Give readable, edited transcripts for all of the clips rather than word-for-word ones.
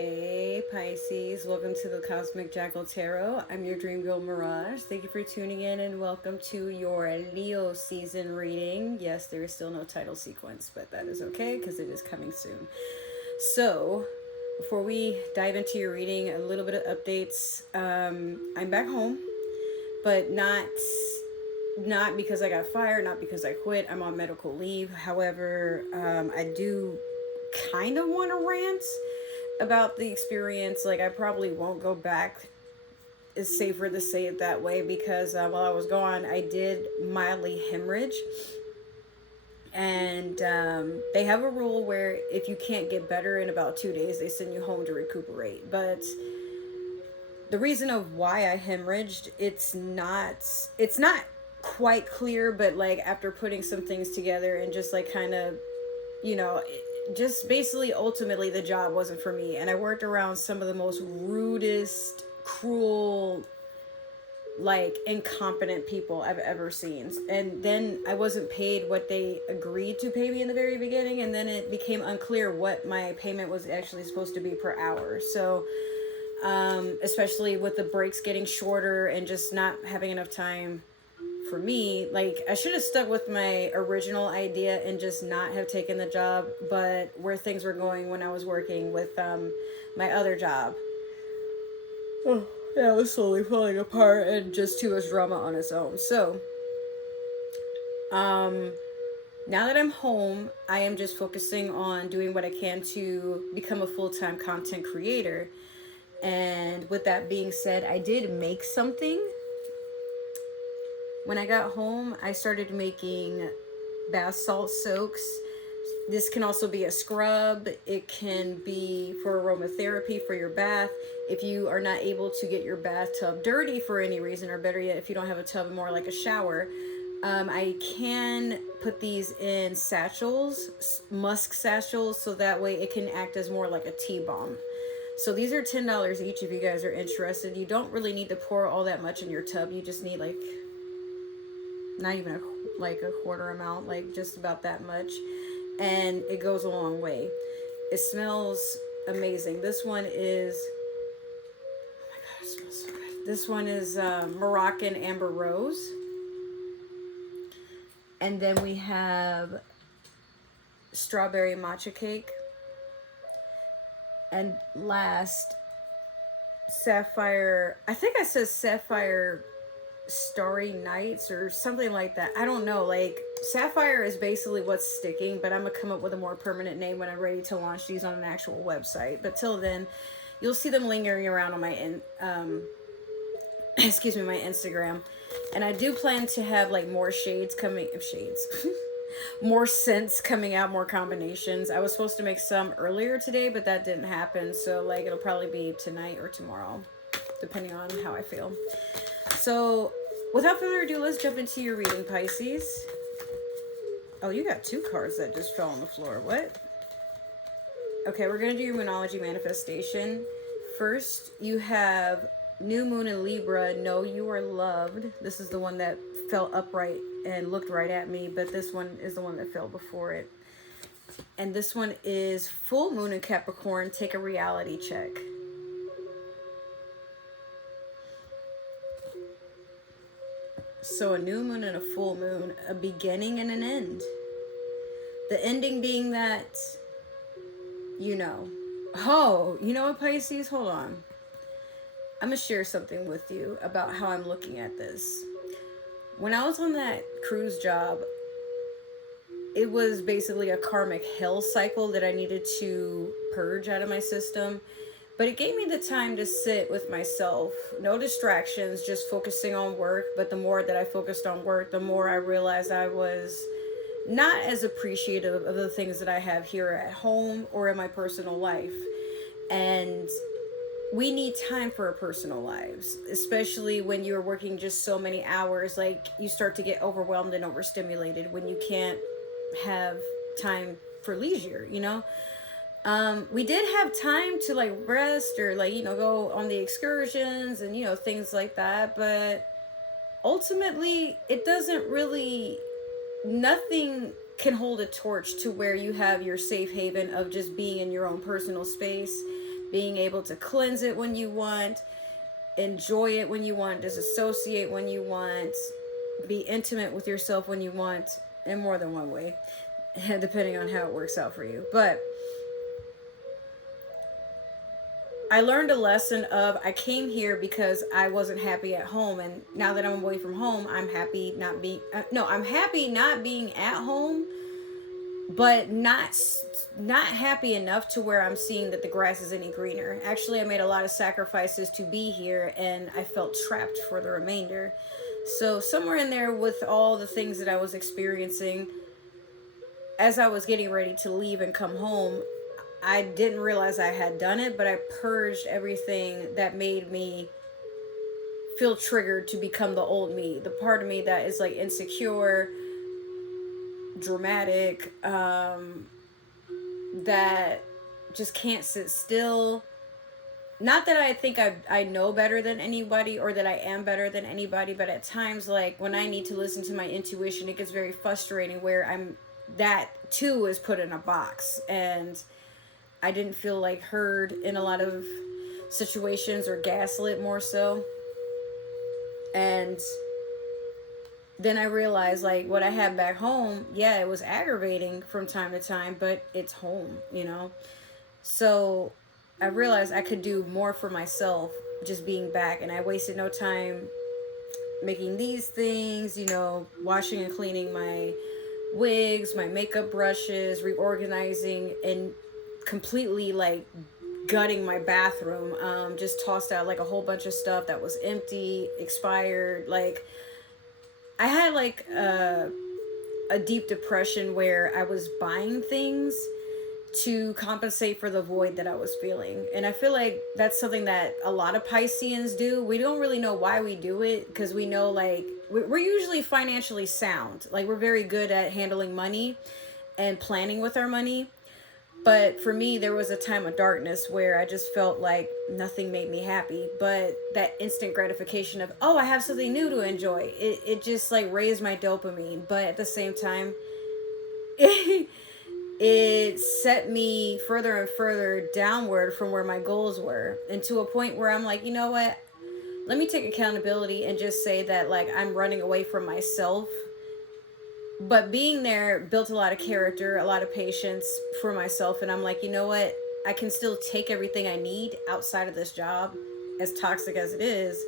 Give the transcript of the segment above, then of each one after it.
Hey Pisces, welcome to the Cosmic Jackal Tarot. I'm your dream girl Mirage. Thank you for tuning in and welcome to your Leo season reading. Yes, there is still no title sequence, but that is okay because it is coming soon. So, before we dive into your reading, a little bit of updates. I'm back home, but not because I got fired, not because I quit. I'm on medical leave. However, I do kind of want to rant about the experience. Like, I probably won't go back. It's safer to say it that way because while I was gone, I did mildly hemorrhage. And they have a rule where if you can't get better in about 2 days, they send you home to recuperate. But the reason of why I hemorrhaged, it's not quite clear, but like after putting some things together and just like kind of, just basically ultimately the job wasn't for me. And I worked around some of the most rudest, cruel, like incompetent people I've ever seen. And then I wasn't paid what they agreed to pay me in the very beginning, and then it became unclear what my payment was actually supposed to be per hour. So especially with the breaks getting shorter and just not having enough time for me, like I should have stuck with my original idea and just not have taken the job. But where things were going when I was working with my other job, that was slowly falling apart and just too much drama on its own. So now that I'm home, I am just focusing on doing what I can to become a full-time content creator. And with that being said, I did make something. When I got home, I started making bath salt soaks. This can also be a scrub. It can be for aromatherapy for your bath. If you are not able to get your bathtub dirty for any reason, or better yet, if you don't have a tub, more like a shower, I can put these in satchels, musk satchels, so that way it can act as more like a tea balm. So these are $10 each if you guys are interested. You don't really need to pour all that much in your tub. You just need like, not even a quarter amount, like just about that much. And it goes a long way. It smells amazing. This one is, oh my God, it smells so good. This one is Moroccan Amber Rose. And then we have strawberry matcha cake. And last, sapphire, I think I said sapphire starry nights or something like that. I don't know. Like, sapphire is basically what's sticking, but I'm gonna come up with a more permanent name when I'm ready to launch these on an actual website. But till then, you'll see them lingering around on my my Instagram. And I do plan to have like more more scents coming out, more combinations. I was supposed to make some earlier today, but that didn't happen. So like it'll probably be tonight or tomorrow, depending on how I feel. So without further ado, let's jump into your reading, Pisces. Oh, you got 2 cards that just fell on the floor. What? Okay, we're going to do your Moonology manifestation. First, you have New Moon in Libra, Know You Are Loved. This is the one that fell upright and looked right at me, but this one is the one that fell before it. And this one is Full Moon in Capricorn, Take a Reality Check. So a new moon and a full moon, a beginning and an end. The ending being that, oh, you know what, Pisces? Hold on. I'm going to share something with you about how I'm looking at this. When I was on that cruise job, it was basically a karmic hell cycle that I needed to purge out of my system. But it gave me the time to sit with myself. No distractions, just focusing on work. But the more that I focused on work, the more I realized I was not as appreciative of the things that I have here at home or in my personal life. And we need time for our personal lives, especially when you're working just so many hours. Like, you start to get overwhelmed and overstimulated when you can't have time for leisure, we did have time to like rest or like, go on the excursions and, things like that. But ultimately it doesn't really, nothing can hold a torch to where you have your safe haven of just being in your own personal space. being able to cleanse it when you want, enjoy it when you want, disassociate when you want, be intimate with yourself when you want, in more than one way, depending on how it works out for you. But I learned a lesson of, I came here because I wasn't happy at home, and now that I'm away from home, I'm happy not being I'm happy not being at home, but not happy enough to where I'm seeing that the grass is any greener. Actually, I made a lot of sacrifices to be here, and I felt trapped for the remainder. So somewhere in there, with all the things that I was experiencing as I was getting ready to leave and come home, I didn't realize I had done it, but I purged everything that made me feel triggered to become the old me. The part of me that is like insecure, dramatic, that just can't sit still. Not that I think I know better than anybody, or that I am better than anybody, but at times, like when I need to listen to my intuition, it gets very frustrating where that too is put in a box, and I didn't feel like heard in a lot of situations, or gaslit more so. And then I realized, like, what I had back home, yeah, it was aggravating from time to time, but it's home, you know? So I realized I could do more for myself just being back, and I wasted no time making these things, you know, washing and cleaning my wigs, my makeup brushes, reorganizing, and completely like gutting my bathroom. Just tossed out like a whole bunch of stuff that was empty, expired. Like I had like a deep depression where I was buying things to compensate for the void that I was feeling. And I feel like that's something that a lot of Pisceans do. We don't really know why we do it, because we know, like, we're usually financially sound. Like, we're very good at handling money and planning with our money. But for me, there was a time of darkness where I just felt like nothing made me happy. But that instant gratification of, oh, I have something new to enjoy, it just like raised my dopamine. But at the same time, it set me further and further downward from where my goals were, and to a point where I'm like, you know what, let me take accountability and just say that, like, I'm running away from myself. But being there built a lot of character, a lot of patience for myself, and I'm like, you know what, I can still take everything I need outside of this job, as toxic as it is,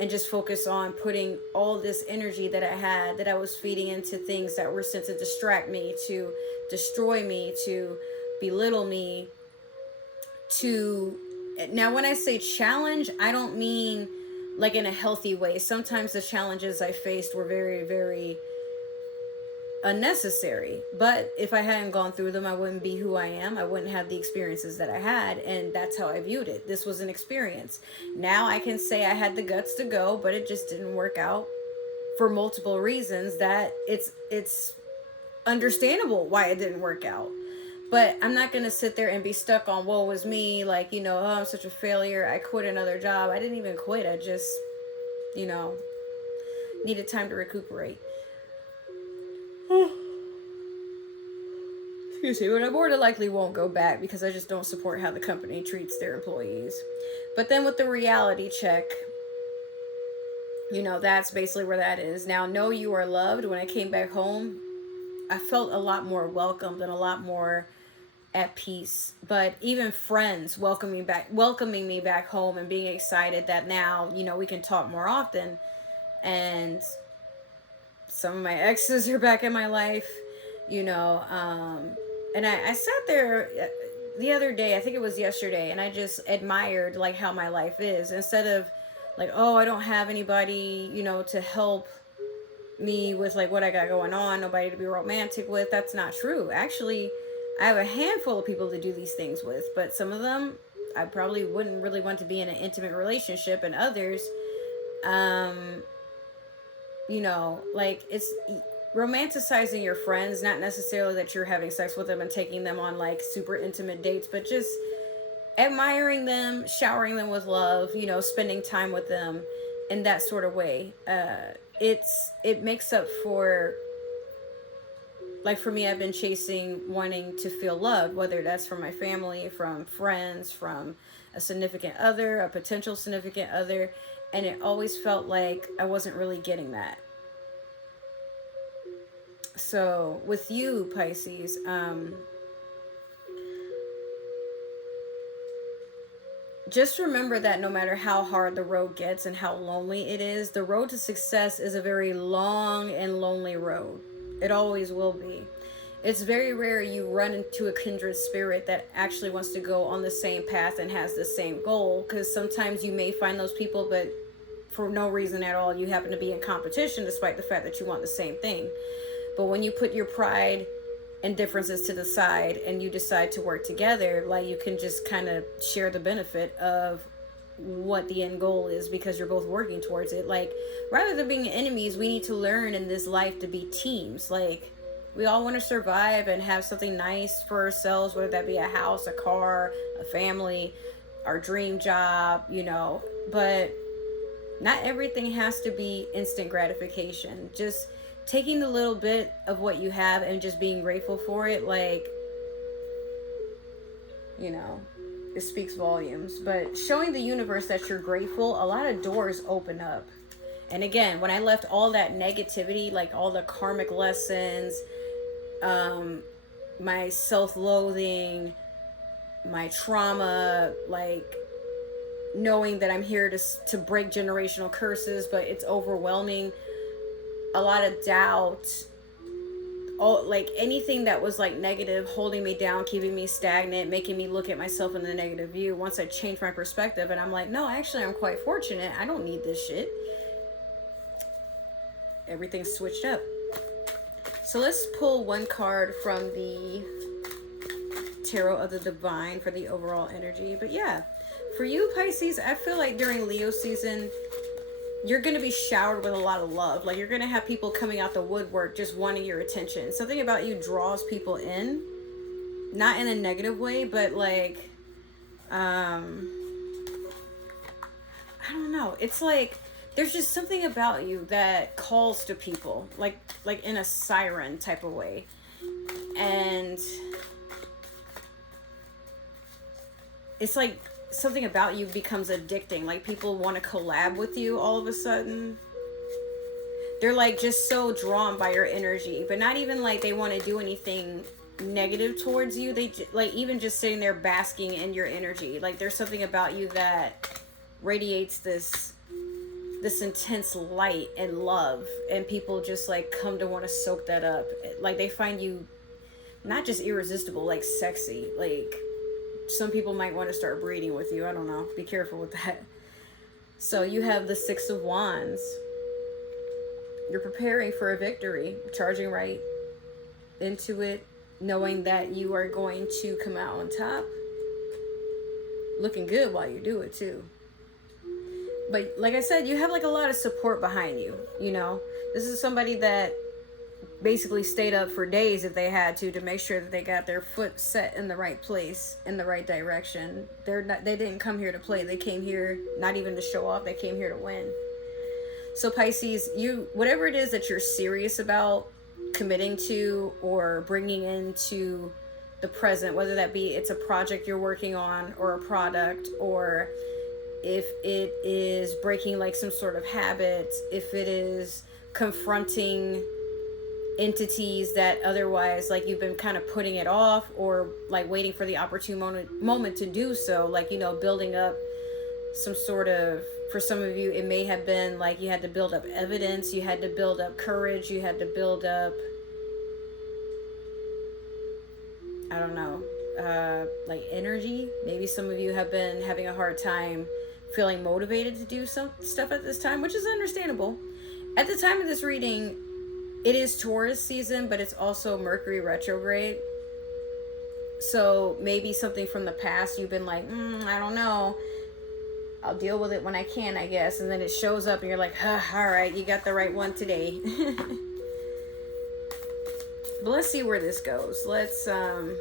and just focus on putting all this energy that I had, that I was feeding into things that were sent to distract me, to destroy me, to belittle me, to... Now, when I say challenge, I don't mean like in a healthy way. Sometimes the challenges I faced were very, very unnecessary. But if I hadn't gone through them, I wouldn't be who I am. I wouldn't have the experiences that I had. And that's how I viewed it. This was an experience. Now I can say I had the guts to go, but it just didn't work out for multiple reasons that it's understandable why it didn't work out. But I'm not going to sit there and be stuck on, woe was me, like, you know, oh, I'm such a failure, I quit another job. I didn't even quit. I just, you know, needed time to recuperate. Excuse me, but I more than likely won't go back because I just don't support how the company treats their employees. But then with the reality check, you know, that's basically where that is. Now, know you are loved. When I came back home, I felt a lot more welcomed and a lot more at peace. But even friends welcoming me back home, and being excited that now, you know, we can talk more often. And some of my exes are back in my life, you know, and I sat there the other day, I think it was yesterday, and I just admired like how my life is, instead of like, oh, I don't have anybody, you know, to help me with like what I got going on, nobody to be romantic with. That's not true. Actually, I have a handful of people to do these things with, but some of them I probably wouldn't really want to be in an intimate relationship, and others, you know, like, it's romanticizing your friends, not necessarily that you're having sex with them and taking them on like super intimate dates, but just admiring them, showering them with love, you know, spending time with them in that sort of way. It makes up for like for me, I've been chasing wanting to feel loved, whether that's from my family, from friends, from a significant other, a potential significant other, and it always felt like I wasn't really getting that. So with you, Pisces, just remember that no matter how hard the road gets and how lonely it is, the road to success is a very long and lonely road. It always will be. It's very rare you run into a kindred spirit that actually wants to go on the same path and has the same goal, because sometimes you may find those people, but for no reason at all, you happen to be in competition despite the fact that you want the same thing. But when you put your pride and differences to the side and you decide to work together, like, you can just kind of share the benefit of what the end goal is, because you're both working towards it. Like, rather than being enemies, we need to learn in this life to be teams. Like, we all want to survive and have something nice for ourselves, whether that be a house, a car, a family, our dream job, you know, but not everything has to be instant gratification. Just taking the little bit of what you have and just being grateful for it, like, you know, it speaks volumes. But showing the universe that you're grateful, a lot of doors open up. And again, when I left all that negativity, like all the karmic lessons, my self-loathing, my trauma, like knowing that I'm here to break generational curses, but it's overwhelming, a lot of doubt, all, like anything that was like negative, holding me down, keeping me stagnant, making me look at myself in the negative view. Once I changed my perspective and I'm like, no, actually I'm quite fortunate, I don't need this shit, everything switched up. So let's pull one card from the Tarot of the Divine for the overall energy. But yeah, for you, Pisces, I feel like during Leo season, you're going to be showered with a lot of love. Like, you're going to have people coming out the woodwork just wanting your attention. Something about you draws people in. Not in a negative way, but like, I don't know. It's like, there's just something about you that calls to people. Like in a siren type of way. And it's like, something about you becomes addicting. Like, people want to collab with you all of a sudden. They're like just so drawn by your energy, but not even like they want to do anything negative towards you. They like, even just sitting there basking in your energy. Like, there's something about you that radiates this intense light and love, and people just like come to want to soak that up. Like, they find you not just irresistible, like sexy. Like, some people might want to start breeding with you. I don't know. Be careful with that. So you have the Six of Wands. You're preparing for a victory, charging right into it, knowing that you are going to come out on top. Looking good while you do it too. But like I said, you have like a lot of support behind you, you know. This is somebody that basically stayed up for days if they had to make sure that they got their foot set in the right place, in the right direction. They didn't come here to play. They came here not even to show off. They came here to win. So Pisces, whatever it is that you're serious about committing to or bringing into the present, whether that be it's a project you're working on or a product, or if it is breaking like some sort of habit, if it is confronting entities that otherwise like you've been kind of putting it off, or like waiting for the opportune moment to do so, like, you know, building up some sort of, for some of you it may have been like you had to build up evidence, you had to build up courage, you had to build up, I don't know, like energy. Maybe some of you have been having a hard time feeling motivated to do some stuff at this time, which is understandable. At the time of this reading, it is Taurus season, but it's also Mercury retrograde. So maybe something from the past you've been like, I don't know, I'll deal with it when I can, I guess. And then it shows up and you're like, all right, you got the right one today. But let's see where this goes. Let's do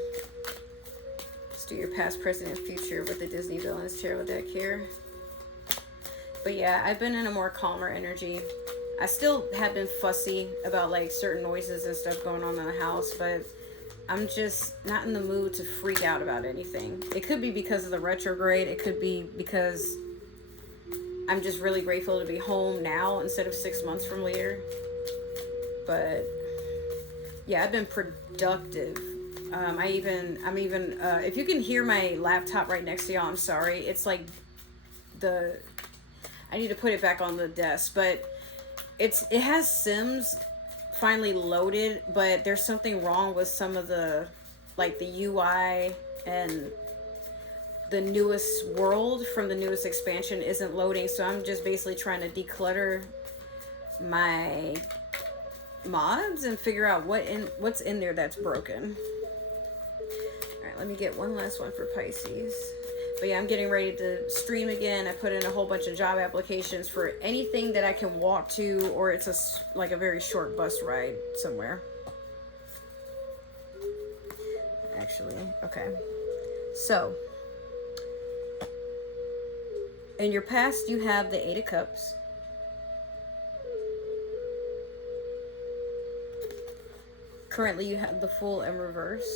your past, present, and future with the Disney Villains Tarot deck here. But yeah, I've been in a more calmer energy. I still have been fussy about like certain noises and stuff going on in the house, but I'm just not in the mood to freak out about anything. It could be because of the retrograde. It could be because I'm just really grateful to be home now instead of 6 months from later. But yeah, I've been productive. I'm even, if you can hear my laptop right next to y'all, I'm sorry. It's like I need to put it back on the desk, but it has Sims finally loaded, but there's something wrong with some of the, like the UI, and the newest world from the newest expansion isn't loading. So I'm just basically trying to declutter my mods and figure out what's in there that's broken. All right, let me get one last one for Pisces. But yeah, I'm getting ready to stream again. I put in a whole bunch of job applications for anything that I can walk to, or it's like a very short bus ride somewhere. Actually, okay. So, in your past, you have the Eight of Cups. Currently, you have the Fool in reverse.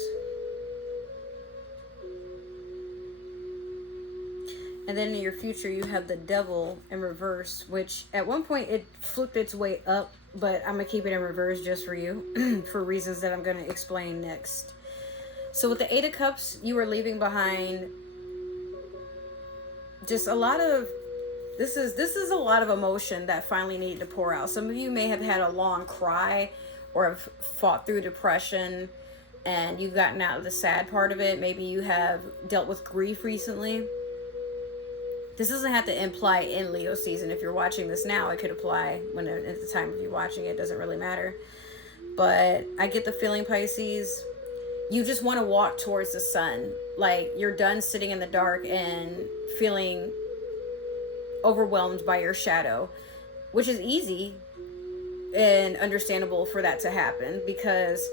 And then in your future, you have the Devil in reverse, which at one point it flipped its way up, but I'm going to keep it in reverse just for you, for reasons that I'm going to explain next. So with the Eight of Cups, you are leaving behind just a lot of, this is a lot of emotion that finally needed to pour out. Some of you may have had a long cry or have fought through depression and you've gotten out of the sad part of it. Maybe you have dealt with grief recently. This doesn't have to imply in Leo season. If you're watching this now, it could apply when at the time of you watching it. It doesn't really matter. But I get the feeling, Pisces, you just want to walk towards the sun. Like you're done sitting in the dark and feeling overwhelmed by your shadow, which is easy and understandable for that to happen, because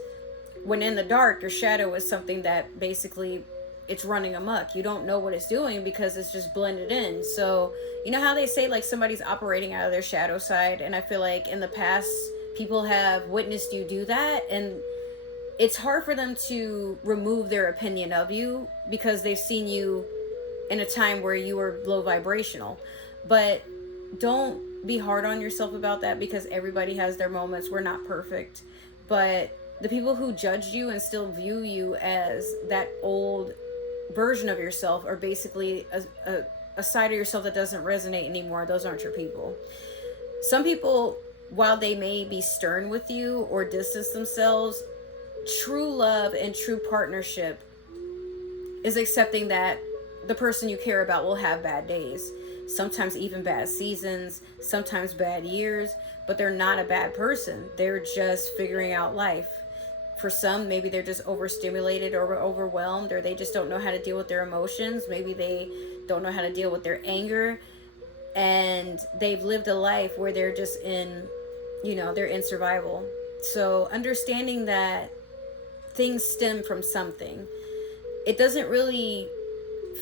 when in the dark, your shadow is something that basically it's running amok. You don't know what it's doing because it's just blended in. So you know how they say like somebody's operating out of their shadow side, and I feel like in the past people have witnessed you do that, and it's hard for them to remove their opinion of you because they've seen you in a time where you were low vibrational. But don't be hard on yourself about that, because everybody has their moments. We're not perfect. But the people who judged you and still view you as that old version of yourself are basically a side of yourself that doesn't resonate anymore. Those aren't your people. Some people, while they may be stern with you or distance themselves, true love and true partnership is accepting that the person you care about will have bad days, sometimes even bad seasons, sometimes bad years, but they're not a bad person. They're just figuring out life. For some, maybe they're just overstimulated or overwhelmed, or they just don't know how to deal with their emotions. Maybe they don't know how to deal with their anger, and they've lived a life where they're just in, they're in survival. So understanding that things stem from something, it doesn't really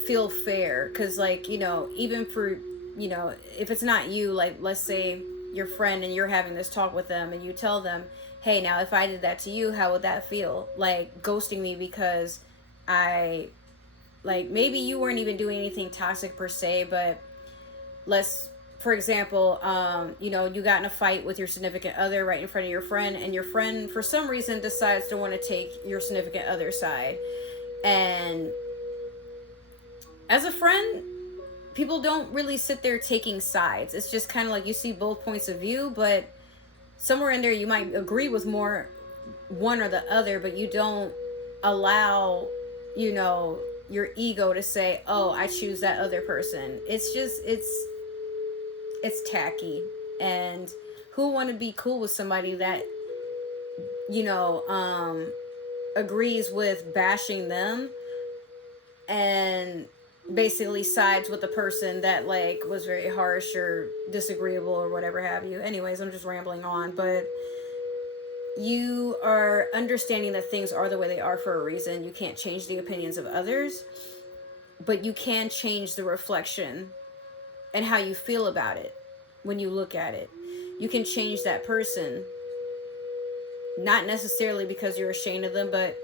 feel fair, because even for, if it's not you, like let's say your friend and you're having this talk with them and you tell them, hey, now if I did that to you, how would that feel? Like ghosting me because maybe you weren't even doing anything toxic per se, but for example, you got in a fight with your significant other right in front of your friend, and your friend for some reason decides to want to take your significant other's side. And as a friend, people don't really sit there taking sides. It's just kind of like you see both points of view, but somewhere in there you might agree with more one or the other, but you don't allow, your ego to say, oh, I choose that other person. It's just, it's tacky. And who want to be cool with somebody that, agrees with bashing them and basically sides with the person that was very harsh or disagreeable or whatever have you. Anyways, I'm just rambling on, but you are understanding that things are the way they are for a reason. You can't change the opinions of others, but you can change the reflection and how you feel about it when you look at it. you can change that person. Not necessarily because you're ashamed of them, but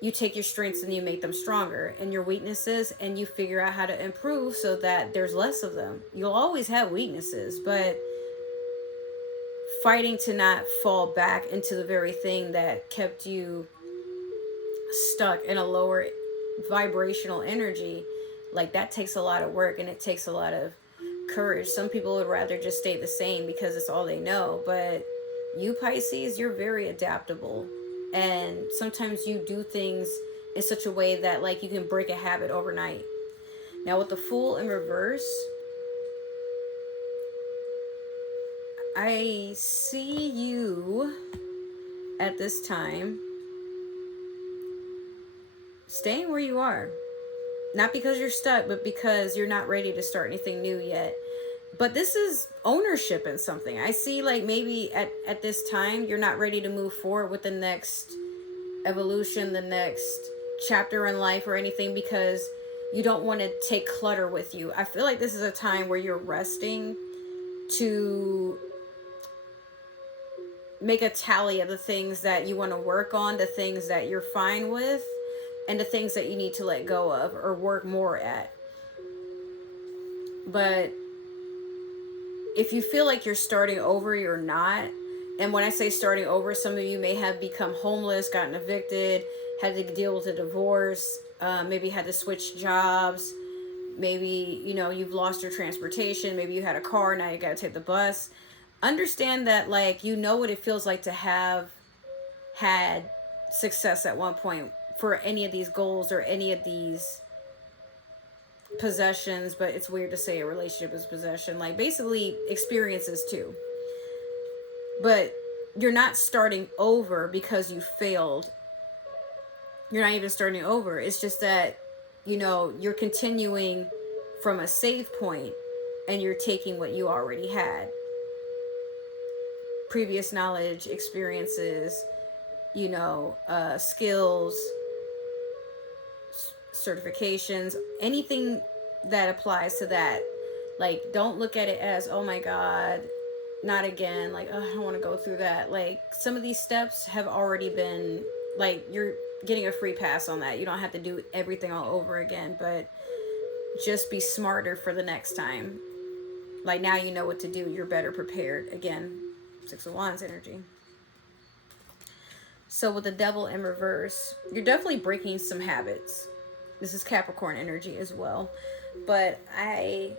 you take your strengths and you make them stronger, and your weaknesses, and you figure out how to improve so that there's less of them. You'll always have weaknesses, but fighting to not fall back into the very thing that kept you stuck in a lower vibrational energy, like that takes a lot of work, and it takes a lot of courage. Some people would rather just stay the same because it's all they know, but you Pisces, you're very adaptable, and sometimes you do things in such a way that like you can break a habit overnight. Now with the Fool in reverse, I see you at this time staying where you are. Not because you're stuck, but because you're not ready to start anything new yet. But this is ownership in something. I see like maybe at this time, you're not ready to move forward with the next evolution, the next chapter in life or anything, because you don't want to take clutter with you. I feel like this is a time where you're resting to make a tally of the things that you want to work on, the things that you're fine with, and the things that you need to let go of or work more at. But if you feel like you're starting over, you're not. And when I say starting over, some of you may have become homeless, gotten evicted, had to deal with a divorce, maybe had to switch jobs, maybe, you know, you've lost your transportation, maybe you had a car, now you got to take the bus. Understand that, like, you know what it feels like to have had success at one point for any of these goals or any of these possessions, but it's weird to say a relationship is possession, like basically experiences too. But you're not starting over because you failed. You're not even starting over. It's just that, you know, you're continuing from a save point and you're taking what you already had. Previous knowledge, experiences, you know, skills, certifications, anything that applies to that. Like, don't look at it as, oh my God, not again. Like, oh, I don't want to go through that. Like, some of these steps have already been, like, you're getting a free pass on that. You don't have to do everything all over again, but just be smarter for the next time. Like, now you know what to do. You're better prepared. Again, 6 of Wands energy. So with the Devil in reverse, you're definitely breaking some habits. This is Capricorn energy as well. But I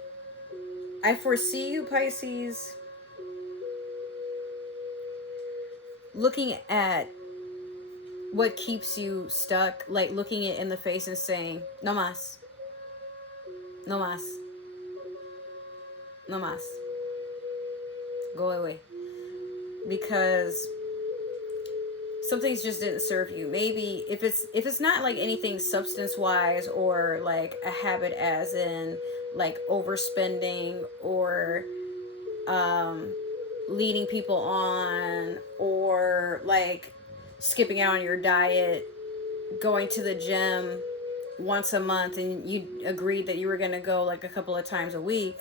foresee you, Pisces, looking at what keeps you stuck, like looking it in the face and saying, no más. No más. No más. Go away. Because some things just didn't serve you. Maybe if it's not like anything substance wise or like a habit as in like overspending or leading people on, or like skipping out on your diet, going to the gym once a month and you agreed that you were going to go like a couple of times a week.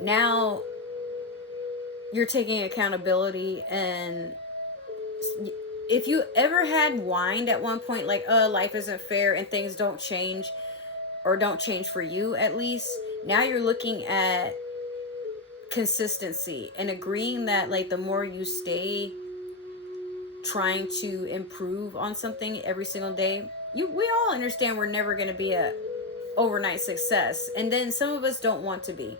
Now you're taking accountability, and if you ever had whined at one point like, life isn't fair and things don't change, or don't change for you at least, now you're looking at consistency and agreeing that like the more you stay trying to improve on something every single day, we all understand we're never going to be a overnight success, and then some of us don't want to be.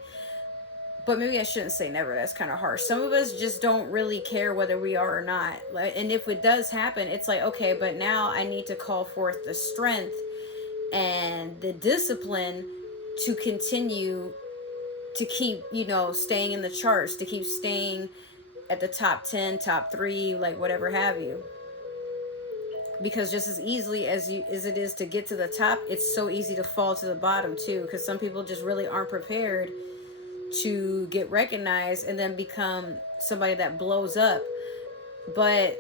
But maybe I shouldn't say never. That's kind of harsh. Some of us just don't really care whether we are or not. And if it does happen, it's like, okay, but now I need to call forth the strength and the discipline to continue to keep, you know, staying in the charts, to keep staying at the top 10, top 3, like whatever have you. Because just as easily as it is to get to the top, it's so easy to fall to the bottom too. Because some people just really aren't prepared to get recognized and then become somebody that blows up. But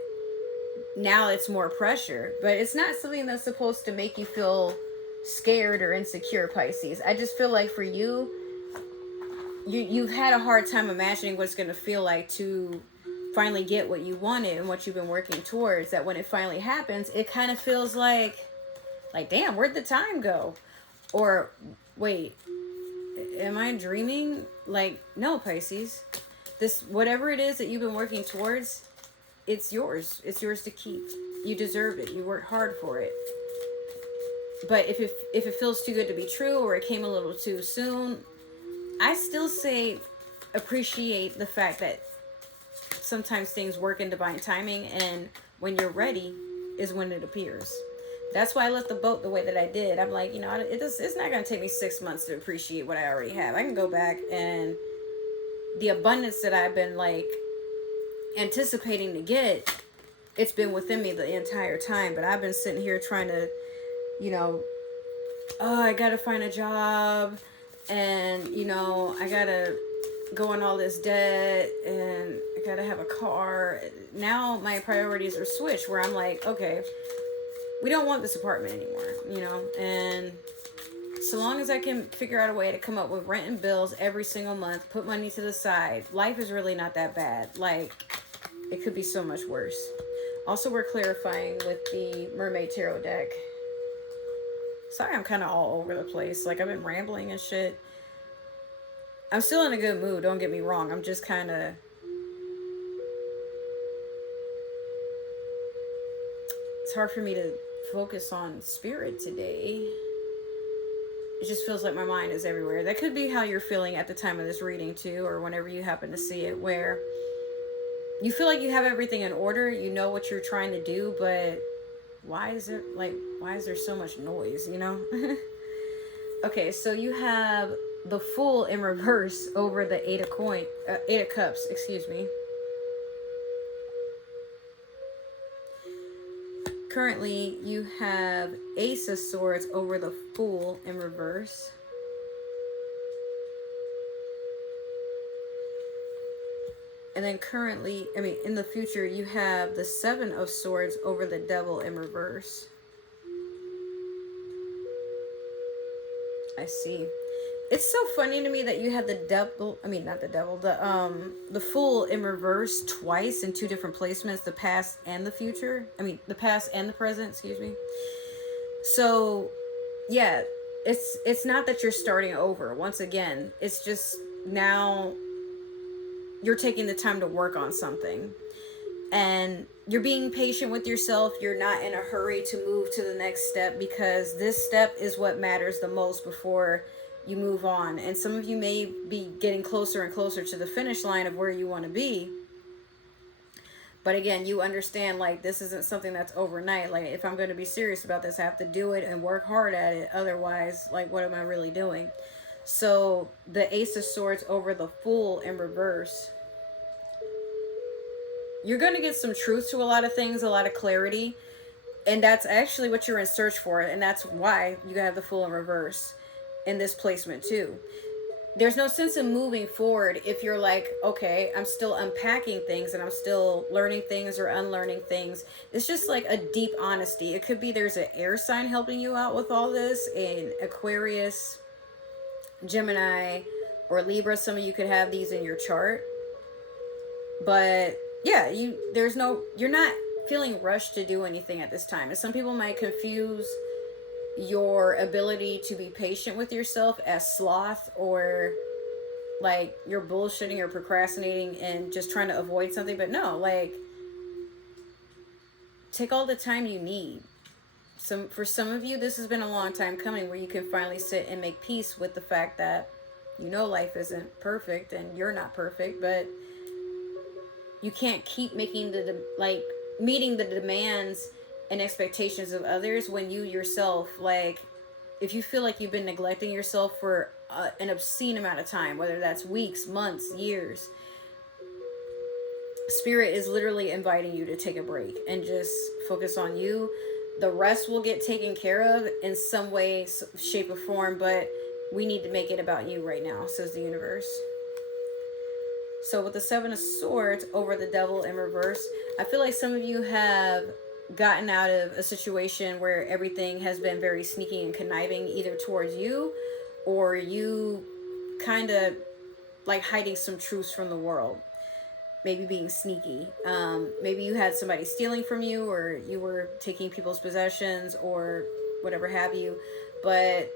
now it's more pressure. But it's not something that's supposed to make you feel scared or insecure, Pisces. I just feel like for you, you've had a hard time imagining what it's going to feel like to finally get what you wanted and what you've been working towards. That when it finally happens, it kind of feels like damn, where'd the time go? Or wait, am I dreaming? Like, no, Pisces. This, whatever it is that you've been working towards, it's yours. It's yours to keep. You deserve it. You worked hard for it. But if it feels too good to be true, or it came a little too soon, I still say appreciate the fact that sometimes things work in divine timing, and when you're ready is when it appears. That's why I left the boat the way that I did. I'm like, it's not going to take me 6 months to appreciate what I already have. I can go back, and the abundance that I've been like anticipating to get, it's been within me the entire time. But I've been sitting here trying to, I got to find a job, and, I got to go on all this debt, and I got to have a car. Now my priorities are switched, where I'm like, okay, we don't want this apartment anymore, and so long as I can figure out a way to come up with rent and bills every single month, put money to the side, life is really not that bad. Like, it could be so much worse. Also, we're clarifying with the Mermaid Tarot deck. Sorry, I'm kind of all over the place. Like, I've been rambling and shit. I'm still in a good mood, don't get me wrong. I'm just kind of... It's hard for me to focus on spirit today. It just feels like my mind is everywhere. That could be how you're feeling at the time of this reading too, or whenever you happen to see it, where you feel like you have everything in order, you know what you're trying to do, but why is there so much noise, Okay, so you have the Fool in reverse over the Eight of Cups, excuse me. Currently, you have Ace of Swords over the Fool in reverse. And then in the future, you have the Seven of Swords over the Devil in reverse. I see. It's so funny to me that you had the Fool in reverse twice in two different placements, the past and the future. The past and the present, excuse me. So, yeah, it's not that you're starting over. Once again, it's just now you're taking the time to work on something. And you're being patient with yourself. You're not in a hurry to move to the next step, because this step is what matters the most before you move on. And some of you may be getting closer and closer to the finish line of where you want to be. But again, you understand, like, this isn't something that's overnight. Like, if I'm going to be serious about this, I have to do it and work hard at it. Otherwise, like, what am I really doing? So the Ace of Swords over the Fool in reverse. You're going to get some truth to a lot of things, a lot of clarity. And that's actually what you're in search for. And that's why you have the Fool in reverse in this placement too. There's no sense in moving forward if you're like, okay, I'm still unpacking things and I'm still learning things or unlearning things. It's just like a deep honesty. It could be there's an air sign helping you out with all this, an Aquarius, Gemini, or Libra. Some of you could have these in your chart. But yeah, you're not feeling rushed to do anything at this time. And some people might confuse your ability to be patient with yourself as sloth, or like you're bullshitting or procrastinating and just trying to avoid something. But no, like, take all the time you need. For some of you, this has been a long time coming, where you can finally sit and make peace with the fact that life isn't perfect and you're not perfect, but you can't keep making meeting the demands and expectations of others when you yourself, like, if you feel like you've been neglecting yourself for an obscene amount of time, whether that's weeks, months, years, Spirit is literally inviting you to take a break and just focus on you. The rest will get taken care of in some way, shape, or form, but we need to make it about you right now, says the universe. So with the Seven of Swords over the Devil in reverse, I feel like some of you have gotten out of a situation where everything has been very sneaky and conniving, either towards you, or you kind of like hiding some truths from the world. Maybe being sneaky. Maybe you had somebody stealing from you, or you were taking people's possessions, or whatever have you. But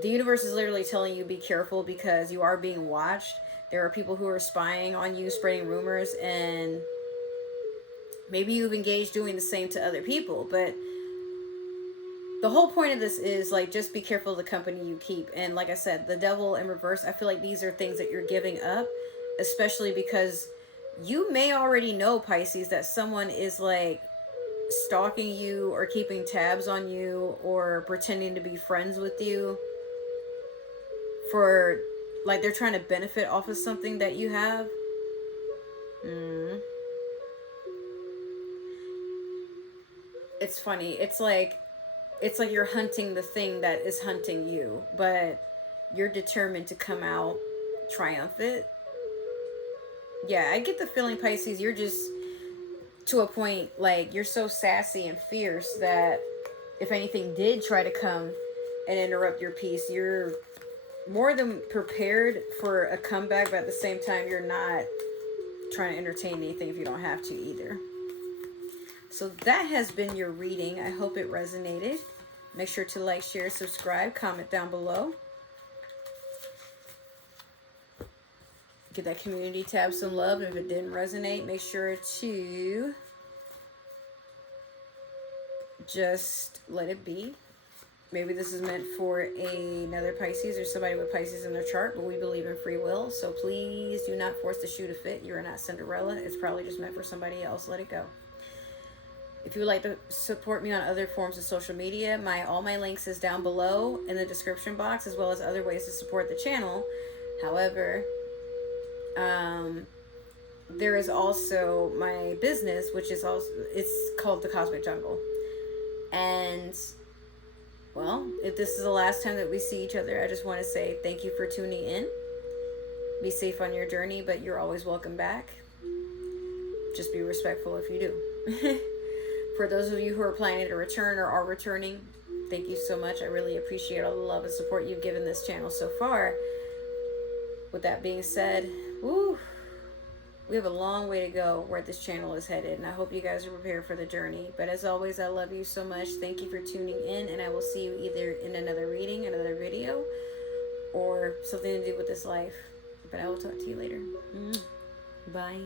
the universe is literally telling you be careful because you are being watched. There are people who are spying on you, spreading rumors, and maybe you've engaged doing the same to other people. But the whole point of this is like, just be careful of the company you keep. And like I said, the devil in reverse, I feel like these are things that you're giving up, especially because you may already know, Pisces, that someone is like stalking you or keeping tabs on you or pretending to be friends with you for, like, they're trying to benefit off of something that you have. It's funny. It's like you're hunting the thing that is hunting you, but you're determined to come out triumphant. Yeah, I get the feeling, Pisces, you're just to a point, like, you're so sassy and fierce that if anything did try to come and interrupt your peace, you're more than prepared for a comeback, but at the same time, you're not trying to entertain anything if you don't have to either. So that has been your reading. I hope it resonated. Make sure to like, share, subscribe, comment down below. Give that community tab some love. If it didn't resonate, make sure to just let it be. Maybe this is meant for another Pisces or somebody with Pisces in their chart, but we believe in free will. So please do not force the shoe to fit. You are not Cinderella. It's probably just meant for somebody else. Let it go. If you would like to support me on other forms of social media, all my links is down below in the description box, as well as other ways to support the channel. However, there is also my business, which is also, it's called the Cosmic Jungle. And, well, if this is the last time that we see each other, I just want to say thank you for tuning in. Be safe on your journey, but you're always welcome back. Just be respectful if you do. For those of you who are planning to return or are returning, thank you so much. I really appreciate all the love and support you've given this channel so far. With that being said, we have a long way to go where this channel is headed, and I hope you guys are prepared for the journey. But as always, I love you so much. Thank you for tuning in, and I will see you either in another reading, another video, or something to do with this life. But I will talk to you later. Bye.